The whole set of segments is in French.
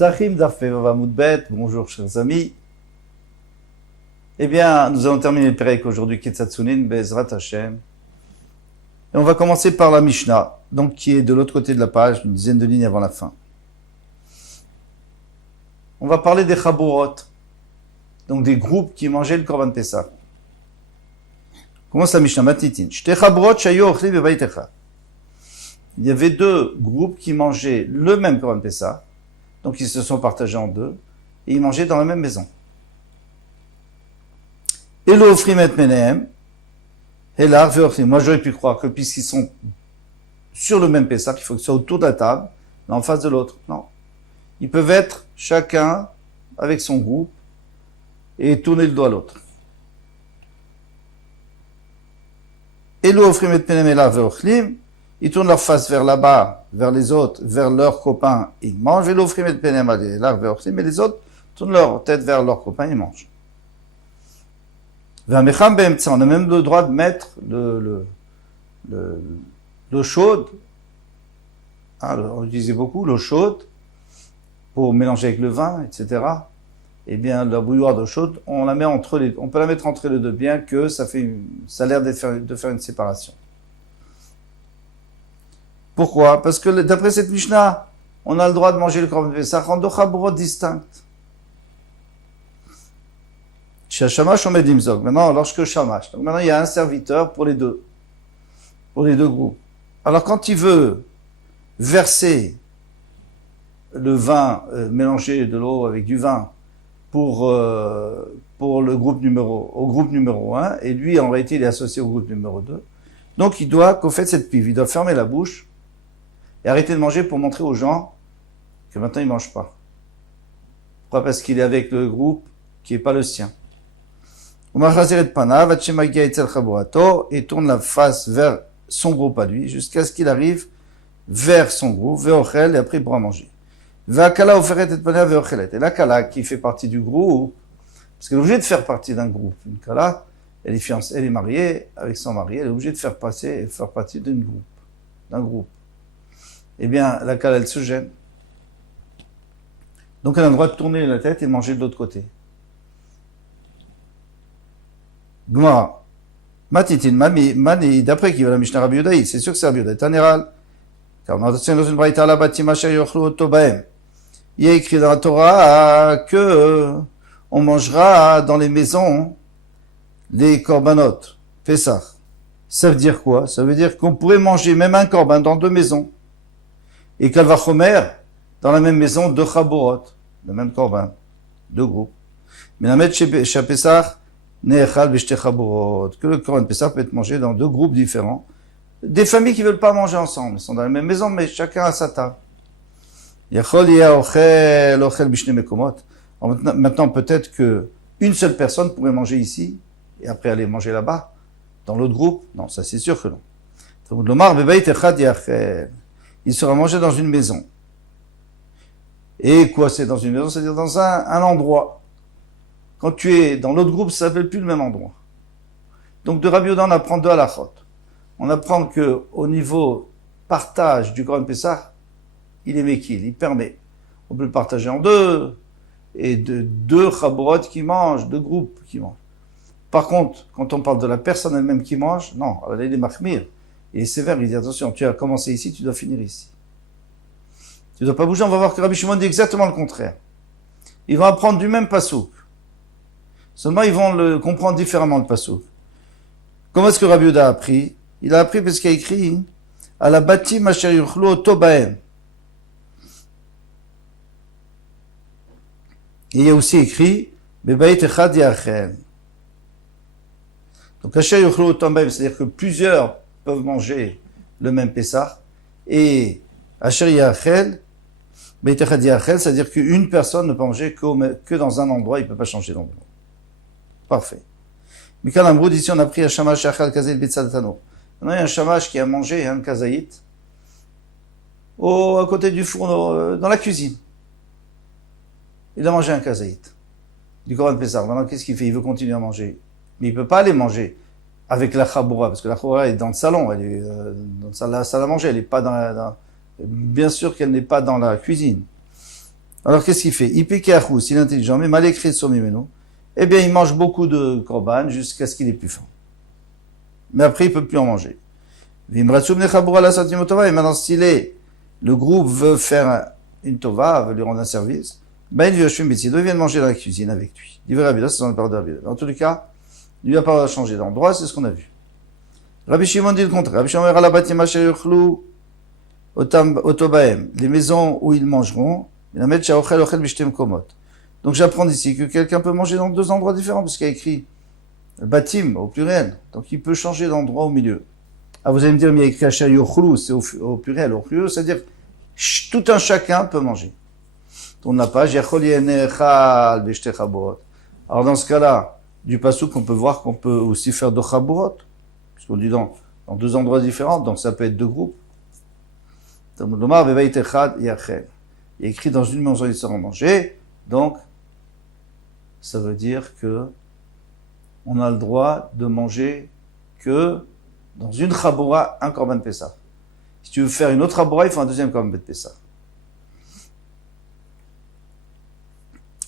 Sahim Dafeva Moudbet, bonjour chers amis. Eh bien, nous allons terminer le Perek aujourd'hui, Ketzatsunin, Bezrat Hashem. Et on va commencer par la Mishnah, donc qui est de l'autre côté de la page, une dizaine de lignes avant la fin. On va parler des Chaburot, donc des groupes qui mangeaient le Korban Pessah. Commence la Mishnah, Matitin. Shte Chaburot shayu ochli bebait echad. Il y avait deux groupes qui mangeaient le même Korban Pessah, donc ils se sont partagés en deux, et ils mangeaient dans la même maison. Et le Ofrim et Menehem, et là, moi j'aurais pu croire que puisqu'ils sont sur le même Pessah, il faut qu'ils soient autour de la table, l'un en face de l'autre. Non. Ils peuvent être chacun avec son groupe et tourner le dos à l'autre. Et le Ofrim et Menehem et là, Veochlim, ils tournent leur face vers là-bas, vers les autres, vers leurs copains, ils mangent. Et l'offrim et penem et les autres tournent leur tête vers leurs copains, ils mangent. On a même le droit de mettre l'eau chaude, on utilisait beaucoup l'eau chaude pour mélanger avec le vin, etc. Eh bien, la bouilloire d'eau chaude, on la met entre les, on peut la mettre entre les deux, bien que ça a l'air de faire une séparation. Pourquoi? Parce que d'après cette Mishnah, on a le droit de manger le Korban Pessah en deux chaburot distinctes. Shamash omed imzog. Maintenant, lorsque Shamash, donc maintenant il y a un serviteur pour les deux groupes. Alors quand il veut verser le vin, mélanger de l'eau avec du vin pour le groupe au groupe numéro 1, et lui en réalité il est associé au groupe numéro 2, donc il doit, qu'au fait cette pive, il doit fermer la bouche et arrêter de manger pour montrer aux gens que maintenant il ne mange pas. Pourquoi? Parce qu'il est avec le groupe qui n'est pas le sien. Et tourne la face vers son groupe à lui, jusqu'à ce qu'il arrive vers son groupe, et après il pourra manger. Et la Kala qui fait partie du groupe, parce qu'elle est obligée de faire partie d'un groupe. Une Kala, elle est fiancée, elle est mariée avec son mari, elle est obligée de faire partie d'un groupe. Eh bien, la Kala, elle se gêne. Donc, elle a le droit de tourner la tête et de manger de l'autre côté. Gmara. Matitin, Mani, d'après qui va la Mishnah Rabbi Yodaï, c'est sûr que c'est Rabbi Yodaï. Tanéral. Car on a dans une braïta la batima sher yochlu otobaem. Il y a écrit dans la Torah que on mangera dans les maisons les korbanot, Pessah. Ça veut dire quoi? Ça veut dire qu'on pourrait manger même un korban dans deux maisons. Et Kalvachomer, dans la même maison, deux chaburot, le même korban, deux groupes. Mais la mettre chez Pessah, ne'echal b'shte chaburot, que le korban Pessah peut être mangé dans deux groupes différents. Des familles qui veulent pas manger ensemble, ils sont dans la même maison, mais chacun a sa table. Yachol yeh ochel b'shne mekomot. Maintenant, peut-être que une seule personne pourrait manger ici, et après aller manger là-bas, dans l'autre groupe. Non, ça c'est sûr que non. Il sera mangé dans une maison. Et quoi, c'est dans une maison? C'est-à-dire dans un endroit. Quand tu es dans l'autre groupe, ça ne s'appelle plus le même endroit. Donc de Rabbi Yehuda, on apprend deux halachot. On apprend que au niveau partage du Korban Pessah, il est mekil, il permet. On peut le partager en deux, et de deux chaburot qui mangent, deux groupes qui mangent. Par contre, quand on parle de la personne elle-même qui mange, non, il est machmir. Il est sévère, il dit attention, tu as commencé ici, tu dois finir ici. Tu ne dois pas bouger, on va voir que Rabbi Shimon dit exactement le contraire. Ils vont apprendre du même pasouk. Seulement, ils vont le comprendre différemment, le pasouk. Comment est-ce que Rabbi Yehuda a appris? Il a appris parce qu'il a écrit à la batim asher yuchlu oto bahem. Et il y a aussi écrit bebait echad yachel. Donc asher yuchlu oto bahem, c'est-à-dire que plusieurs peuvent manger le même Pessah, et Asher Yachel, Beit Echad Yachel, c'est-à-dire qu'une personne ne peut manger que dans un endroit, il ne peut pas changer d'endroit. Parfait. Mikal Amroud, ici on a pris un shamash Yachal Kazayit Betzadatano. Maintenant il y a un shamash qui a mangé un kazayit à côté du fourneau, dans la cuisine. Il a mangé un kazayit du Korban Pessah. Maintenant qu'est-ce qu'il fait? Il veut continuer à manger. Mais il ne peut pas aller manger avec la chaboura, parce que la chaboura est dans le salon, elle est dans la salle à manger, elle n'est pas bien sûr qu'elle n'est pas dans la cuisine. Alors qu'est-ce qu'il fait? Il pique à Khous, il est intelligent, mais mal écrit de Somimeno. Eh bien, il mange beaucoup de korban jusqu'à ce qu'il ait plus faim. Mais après, il peut plus en manger. Et maintenant, s'il est, le groupe veut faire une tova, veut lui rendre un service, ben, il vient manger dans la cuisine avec lui. Il veut Rabbi, c'est son parole de Rabbi. En tous les cas, il n'a pas changer d'endroit, c'est ce qu'on a vu. Rabbi Shimon dit le contraire. Rabbi Shimon la batima sheyuchlu otobaem. Les maisons où ils mangeront, il met shaochel ochel bishtem komot. Donc j'apprends d'ici que quelqu'un peut manger dans deux endroits différents, parce qu'il y a écrit batim au pluriel. Donc il peut changer d'endroit au milieu. Ah, vous allez me dire, mais il y a écrit sheyuchlu, c'est au pluriel. Au pluriel, c'est-à-dire tout un chacun peut manger. Tourne la page. Yachol yenechal bishte chaborot. Alors dans ce cas-là, du passouk, on peut voir qu'on peut aussi faire deux chaborot. Puisqu'on dit dans deux endroits différents, donc ça peut être deux groupes. Il est écrit dans une maison, ils seront mangés, donc ça veut dire que on a le droit de manger que dans une chabora, un korban pessah. Si tu veux faire une autre chabora, il faut un deuxième korban pessah.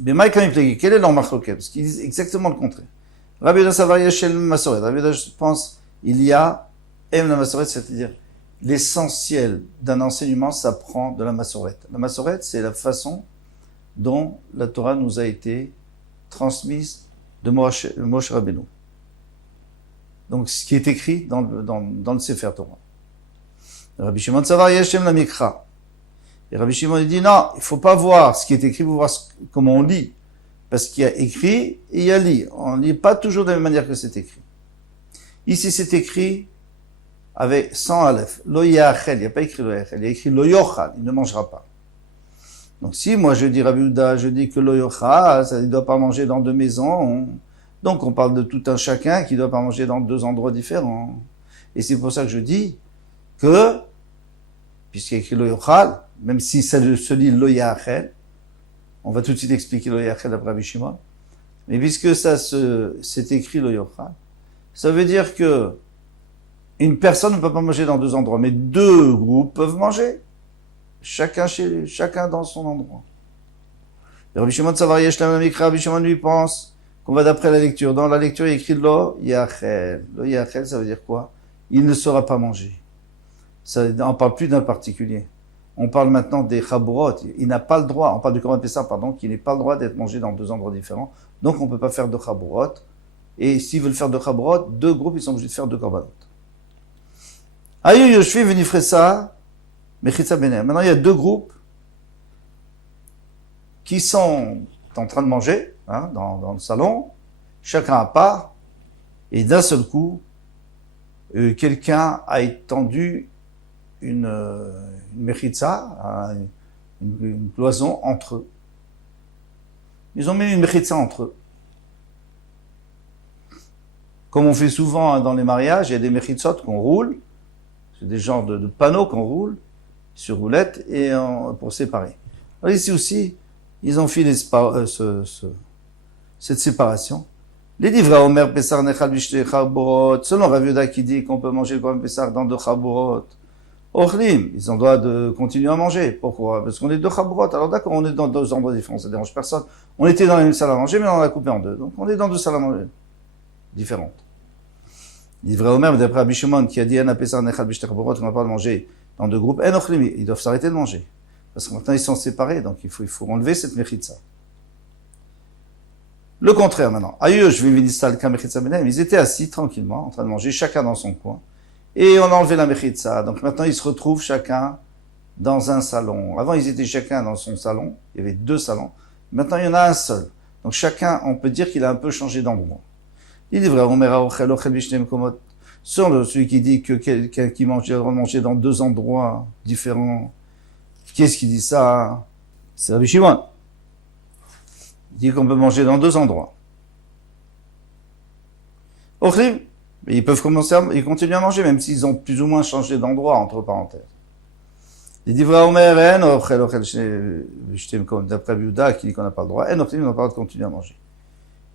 Mais Mike, quel est leur marloquet? Parce qu'ils disent exactement le contraire. Rabbi Yehuda Savaria Shel Masoret. Rabbi Yehuda, je pense, il y a M la Masoret, c'est-à-dire l'essentiel d'un enseignement s'apprend de la Masoret. La Masoret, c'est la façon dont la Torah nous a été transmise de Moshe Rabbeinu. Donc, ce qui est écrit dans le Sefer Torah. Rabbi Shimon Savaria Shel la Mikra. Et Rabbi Shimon il dit non, il faut pas voir ce qui est écrit, il faut voir comment on lit. Parce qu'il y a écrit et il y a lit. On ne lit pas toujours de la même manière que c'est écrit. Ici, c'est écrit avec sans aleph. Lo yachel, il n'y a pas écrit lo yachel, il y a écrit lo yochal, il ne mangera pas. Donc si moi je dis Rabbi Yehuda, je dis que lo yochal, ça, il ne doit pas manger dans deux maisons. Donc on parle de tout un chacun qui ne doit pas manger dans deux endroits différents. Et c'est pour ça que je dis que, puisqu'il y a écrit lo yochal, même si ça se lit lo yachel, on va tout de suite expliquer lo yachel après Rabbi Shimon. Mais puisque c'est écrit lo yochal, ça veut dire que une personne ne peut pas manger dans deux endroits, mais deux groupes peuvent manger. Chacun dans son endroit. Rabbi Shimon Savaria Shel la Mikra, Rabbi Shimon lui pense qu'on va d'après la lecture. Dans la lecture, il y a écrit lo yachel. Lo yachel, ça veut dire quoi? Il ne saura pas manger. Ça, on parle plus d'un particulier. On parle maintenant des chaborot. Il n'a pas le droit, on parle du korban pessah, pardon, qui n'a pas le droit d'être mangé dans deux endroits différents. Donc on ne peut pas faire de chaborot. Et s'ils veulent faire de chaborot, deux groupes, ils sont obligés de faire deux korbanot. Ayu Yoshvi Venifresa, Mechitza Bener. Maintenant, il y a deux groupes qui sont en train de manger, dans le salon, chacun à part, et d'un seul coup, quelqu'un a étendu une mechitza, une cloison entre eux. Ils ont mis une mechitza entre eux. Comme on fait souvent dans les mariages, il y a des mechitzot qu'on roule, c'est des genres de panneaux qu'on roule sur roulette et pour séparer. Alors ici aussi, ils ont fait cette séparation. Les livres à Omer Pessar Nechal Bishte Chaborot, selon Rav Yehuda qui dit qu'on peut manger le Korban Pessar dans deux Chaborot, Ochlim, ils ont le droit de continuer à manger. Pourquoi? Parce qu'on est deux Chaborot. Alors d'accord, on est dans deux endroits différents, ça dérange personne. On était dans la même salle à manger, mais on l'a coupé en deux. Donc on est dans deux salles à manger différentes. Livre à Omer, d'après Rabbi Shimon qui a dit Ana Pessar Nechal Bishte Chaborot, on n'a pas de manger dans deux groupes. En Ochlim, ils doivent s'arrêter de manger. Parce que maintenant ils sont séparés, donc il faut enlever cette mechitza. Le contraire maintenant. Ils étaient assis tranquillement, en train de manger, chacun dans son coin. Et on a enlevé la mechitza. Donc maintenant, ils se retrouvent chacun dans un salon. Avant, ils étaient chacun dans son salon. Il y avait deux salons. Maintenant, il y en a un seul. Donc chacun, on peut dire qu'il a un peu changé d'endroit. Il dit vrai, sur celui qui dit que quelqu'un qui mange, doit manger dans deux endroits différents. Qu'est-ce qui dit ça? C'est Rabbi Shimon. Il dit qu'on peut manger dans deux endroits. Ochlim, ils peuvent ils continuent à manger, même s'ils ont plus ou moins changé d'endroit, entre parenthèses. Il dit, d'après Rabbi Yehuda, qui dit qu'on n'a pas le droit, on n'a pas le droit de continuer à manger.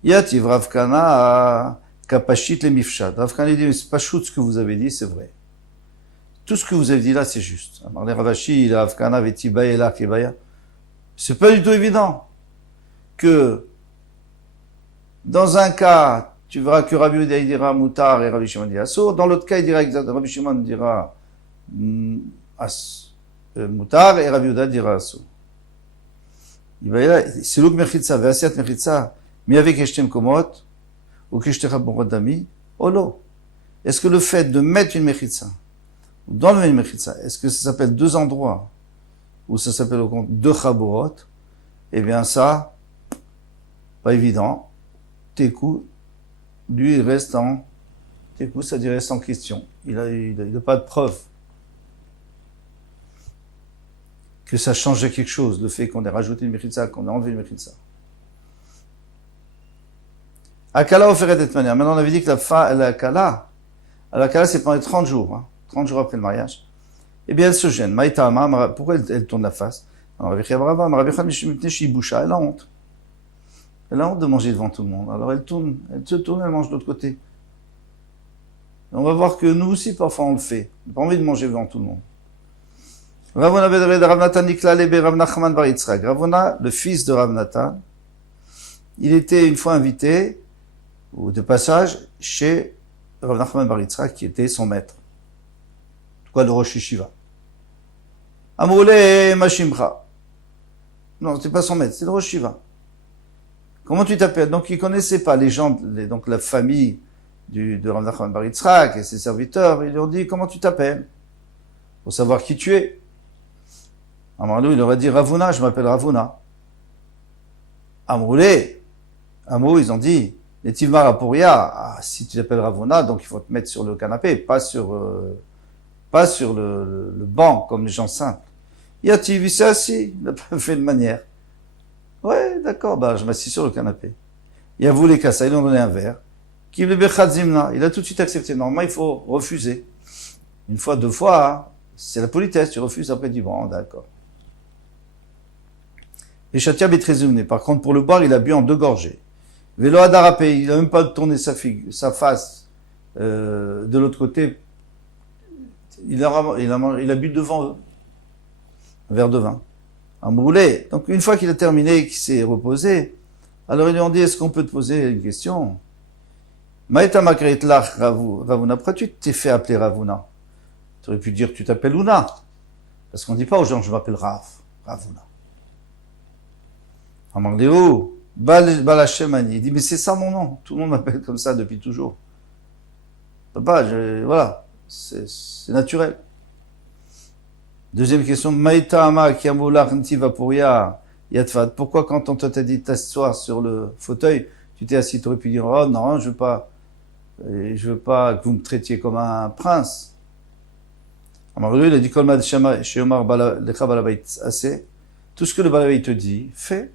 Yativ Rav Kana kapashit le mifshad. Rav Kana dit, c'est pas chou ce que vous avez dit, c'est vrai. Tout ce que vous avez dit là, c'est juste. Les Ravashi, Rav Kana, Vetiba et la Kebaya. C'est pas du tout évident que dans un cas, tu verras que Rabbi Yehuda dira Moutar et Rabbi Shimon dira Assour. Dans l'autre cas, il dira exactement, Rabbi Shimon dira Moutar et Rabbi Yehuda dira Assour. C'est l'ouk mechitza, ve'asiat mechitza, mi avec eshtem komot, ou kishtecha borot dami, olo. Est-ce que le fait de mettre une mechitza, ou d'enlever une mechitza, est-ce que ça s'appelle deux endroits, ou ça s'appelle au compte deux chaborot? Eh bien ça, pas évident. Tekou, lui, il reste en, Tekou, ça dit reste en question. Il a pas de preuve que ça change quelque chose, le fait qu'on ait rajouté une mechitza, qu'on ait enlevé une mechitza. Akala offert de manière. Maintenant, on avait dit que la Kala, c'est pendant 30 jours, 30 jours après le mariage. Eh bien, elle se gêne. Maïtama, pourquoi elle tourne la face? Elle a honte. Elle a honte de manger devant tout le monde. Alors elle se tourne, elle mange de l'autre côté. Et on va voir que nous aussi, parfois, on le fait. On n'a pas envie de manger devant tout le monde. Ravuna, le fils de Rav Natan, il était une fois invité, ou de passage, chez Rav Nachman bar Yitzhak, qui était son maître. Quoi, le Rosh Yeshiva. Amroulé Mashimcha. Non, c'est pas son maître, c'est le Rosh Yeshiva. Comment tu t'appelles? Donc, il connaissait pas les gens, donc la famille de Rav Nachman bar Yitzhak et ses serviteurs. Ils lui ont dit, comment tu t'appelles? Pour savoir qui tu es. Amarlou, il aurait dit Ravuna, je m'appelle Ravuna. Amroulé. Amrou, ils ont dit, Netivmar Apuria, si tu t'appelles Ravuna, donc il faut te mettre sur le canapé, pas sur le banc, comme les gens simples. Yativ, il s'est assis, il n'a pas fait de manière. Ouais, d'accord, je m'assis sur le canapé. Il a voulu Kassa, ils lui ont donné un verre. Il a tout de suite accepté. Normalement, il faut refuser. Une fois, deux fois, c'est la politesse, tu refuses, après tu dis, bon, d'accord. Et Shatia Betrezumne, par contre, pour le boire, il a bu en 2 gorgées. Vélo Adarapé, il n'a même pas tourné sa face de l'autre côté. Il a bu devant eux. Un verre de vin. Un brûlé. Donc, une fois qu'il a terminé, qu'il s'est reposé, alors ils lui ont dit, est-ce qu'on peut te poser une question? Maïta Makret Lach Ravuna, pourquoi tu t'es fait appeler Ravuna? Tu aurais pu dire, tu t'appelles Una. Parce qu'on ne dit pas aux gens, je m'appelle Ravuna. Amandéo, Balachemani, il dit, mais c'est ça mon nom. Tout le monde m'appelle comme ça depuis toujours. Papa, voilà, c'est naturel. Deuxième question, Maïta Ama Kiamulach Ntivapuria Yatvat. Pourquoi quand on t'a dit de t'asseoir sur le fauteuil, tu t'es assis, tu aurais pu dire, oh non, je veux pas que vous me traitiez comme un prince. Alors lui, il a dit, Kolmad chez Omar Lecha Balabait assez. Tout ce que le Balabait te dit, fais.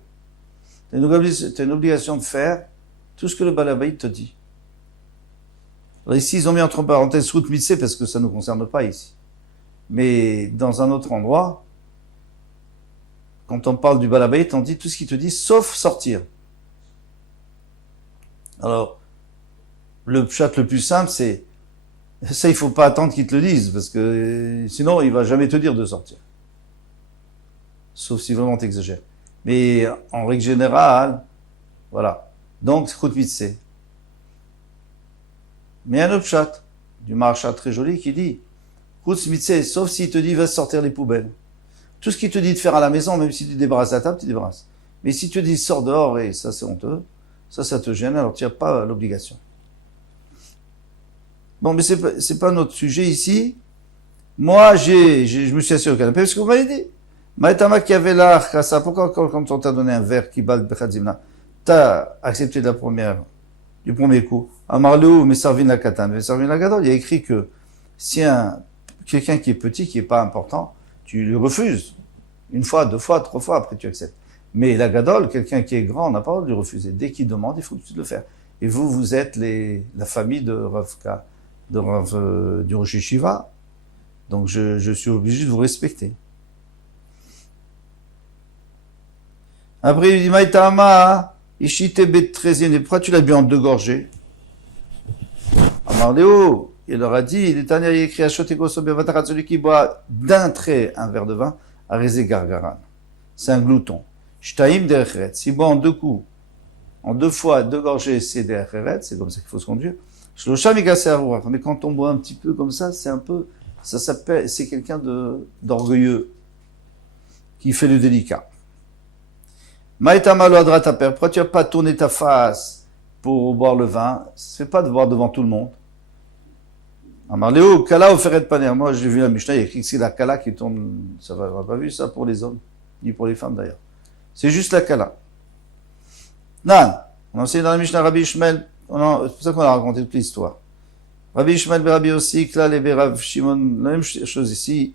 T'as une obligation de faire tout ce que le Balabait te dit. Alors ici, ils ont mis entre parenthèses route mitsé parce que ça ne nous concerne pas ici. Mais dans un autre endroit, quand on parle du Balabait, on dit tout ce qu'il te dit, sauf sortir. Alors, le pshat le plus simple, c'est, ça il faut pas attendre qu'il te le dise, parce que sinon il va jamais te dire de sortir. Sauf si vraiment t'exagères. Mais en règle générale, voilà. Donc, chut mitzé. Mais un autre pshat, du marchat très joli, qui dit, chut mitzé, sauf s'il te dit va sortir les poubelles. Tout ce qu'il te dit de faire à la maison, même si tu débarrasses la table, tu débarrasses. Mais si tu te dis sors dehors, et ça c'est honteux, ça te gêne, alors tu n'as pas l'obligation. Bon, mais c'est pas notre sujet ici. Moi, je me suis assis au canapé parce que vous m'avez dit. Maïtama qui avait là, pourquoi quand on t'a donné un verre qui bat bechadzimna, t'as accepté du premier coup. Amarlou, mais servin la katan, mais servin la gadol. Il y a écrit que si quelqu'un qui est petit, qui est pas important, tu lui refuses. Une fois, 2 fois, 3 fois, après tu acceptes. Mais la gadol, quelqu'un qui est grand, on n'a pas le droit de lui refuser. Dès qu'il demande, il faut tout de suite le faire. Et vous êtes la famille de Ravka, du Rosh Yeshiva. Donc je suis obligé de vous respecter. Après, il dit, Maïtama, Ishite Bet13, pourquoi tu l'as bu en 2 gorgées? Amardéo, il leur a dit, il est écrit à Shoteko Sobevatara, celui qui boit d'un trait un verre de vin, à Rézé Gargaran. C'est un glouton. Shtaim derech eretz. Si boit en deux coups, en deux fois, deux gorgées, c'est derech eretz, c'est comme ça qu'il faut se conduire. Shlosha mikaseh arurach. Mais quand on boit un petit peu comme ça, c'est un peu, ça s'appelle, c'est quelqu'un d'orgueilleux, qui fait le délicat. Maïtamalo adra ta père. Pourquoi tu n'as pas tourné ta face pour boire le vin? Ça ne fait pas de boire devant tout le monde. Amar Léo, Kala oferet paner. Moi, j'ai vu la Mishnah, il y a écrit que c'est la Kala qui tourne. Ça va, on n'a pas vu ça pour les hommes, ni pour les femmes d'ailleurs. C'est juste la Kala. Nan, on a enseigné dans la Mishnah Rabbi Ishmael, c'est pour ça qu'on a raconté toute l'histoire. Rabbi Ishmael Rabbi aussi, Klal et Rav Shimon, la même chose ici.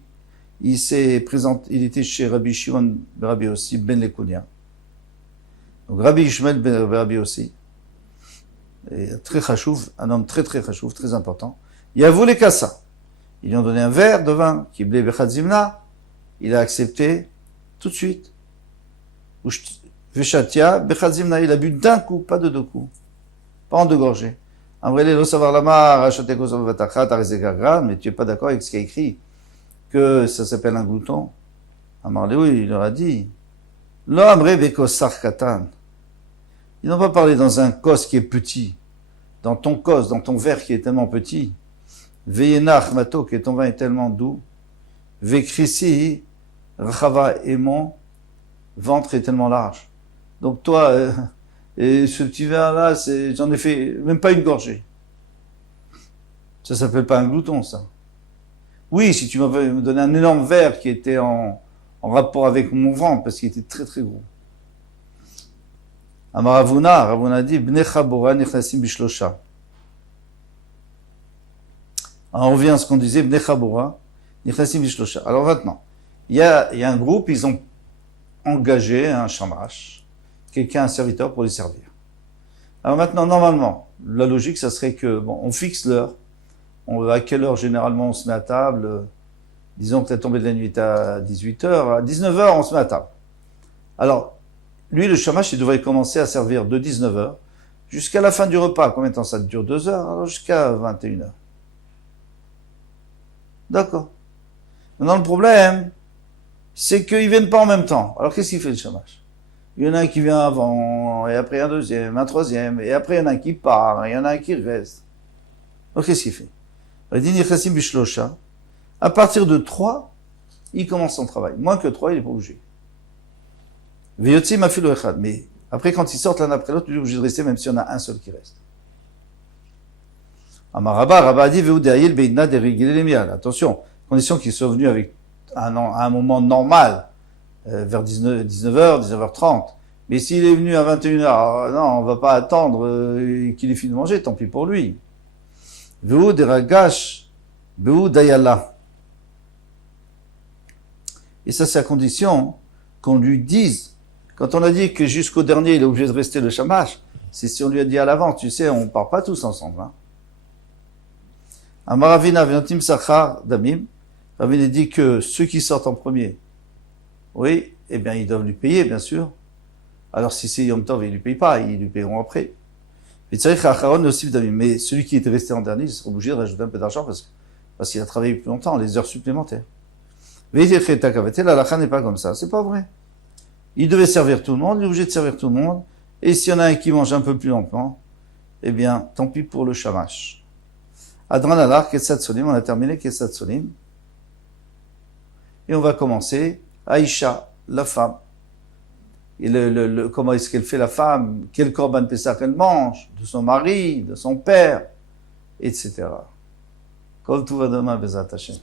Il s'est présenté, il était chez Rabbi Shimon Rabbi aussi, Ben Lekounia. Donc Rabbi Ishmael Ben Rabbi aussi, très chachouf, un homme très chachouf, très important. Il a voulu Kassa. Ils lui ont donné un verre de vin, qui blé Bechadzimna. Il a accepté tout de suite. Veshatia Bechadzimna, il a bu d'un coup, pas de deux coups, pas en deux gorgées. Amrele lo savar lama, rachate kosav vatachat, arizekagran, mais tu es pas d'accord avec ce qu'il y a écrit, que ça s'appelle un glouton. Amarle, oui, il leur a dit. Lo amre bekosar katan. Ils n'ont pas parlé dans un kos qui est petit, dans ton kos, dans ton verre qui est tellement petit. Veyenach mato, que ton vin est tellement doux. Vekrisi, rachava, et mon ventre est tellement large. Donc toi, et ce petit vin-là, j'en ai fait même pas une gorgée. Ça s'appelle pas un glouton, ça. Oui, si tu m'avais donné un énorme verre qui était en rapport avec mon ventre, parce qu'il était très gros. Amar Ravuna dit, Bnei Chabura nichnasim bishlosha. Alors on revient à ce qu'on disait, Bnei Chabura nichnasim bishlosha. Alors maintenant, il y a un groupe, ils ont engagé un shamash, quelqu'un, un serviteur pour les servir. Alors maintenant, normalement, la logique, ça serait que, bon, on fixe l'heure. À quelle heure généralement on se met à table? Disons que la tombée de la nuit est à 18h, à 19h on se met à table. Alors, lui le shamash il devrait commencer à servir de 19h jusqu'à la fin du repas. Combien de temps ça dure? 2 heures? Alors jusqu'à 21h. D'accord. Maintenant le problème, c'est qu'ils viennent pas en même temps. Alors qu'est-ce qu'il fait le shamash? Il y en a un qui vient avant, et après un deuxième, un troisième, et après il y en a un qui part, et il y en a un qui reste. Alors qu'est-ce qu'il fait? À partir de 3, il commence son travail. Moins que 3, il n'est pas obligé. Mais après, quand ils sortent l'un après l'autre, il est obligé de rester, même s'il y en a un seul qui reste. Rabba a dit, attention, condition qu'il soit venu avec à un moment normal, vers 19h, 19h30. Mais s'il est venu à 21h, non, on va pas attendre qu'il ait fini de manger, tant pis pour lui. Et ça, c'est à condition qu'on lui dise, quand on a dit que jusqu'au dernier, il est obligé de rester le shamash, c'est si on lui a dit à l'avance, tu sais, on part pas tous ensemble. Amaravina v'notim sachar damim. Ravina dit que ceux qui sortent en premier, oui, eh bien, ils doivent lui payer, bien sûr. Alors, si c'est Yom Tov, ils lui payent pas, ils lui paieront après. Mais celui qui était resté en dernier, il sera obligé de rajouter un peu d'argent parce qu'il a travaillé plus longtemps, les heures supplémentaires. Mais la lacha n'est pas comme ça, c'est pas vrai. Il devait servir tout le monde, il est obligé de servir tout le monde, et s'il y en a un qui mange un peu plus lentement, eh bien, tant pis pour le shamash. Adran alar, Ketsat Solim, on a terminé Ketsat Solim. Et on va commencer, Aïcha, la femme. Et comment est-ce qu'elle fait la femme? Quel korban Pessah elle mange? De son mari, de son père, etc. Kol tuva demain, Bezat Hashem.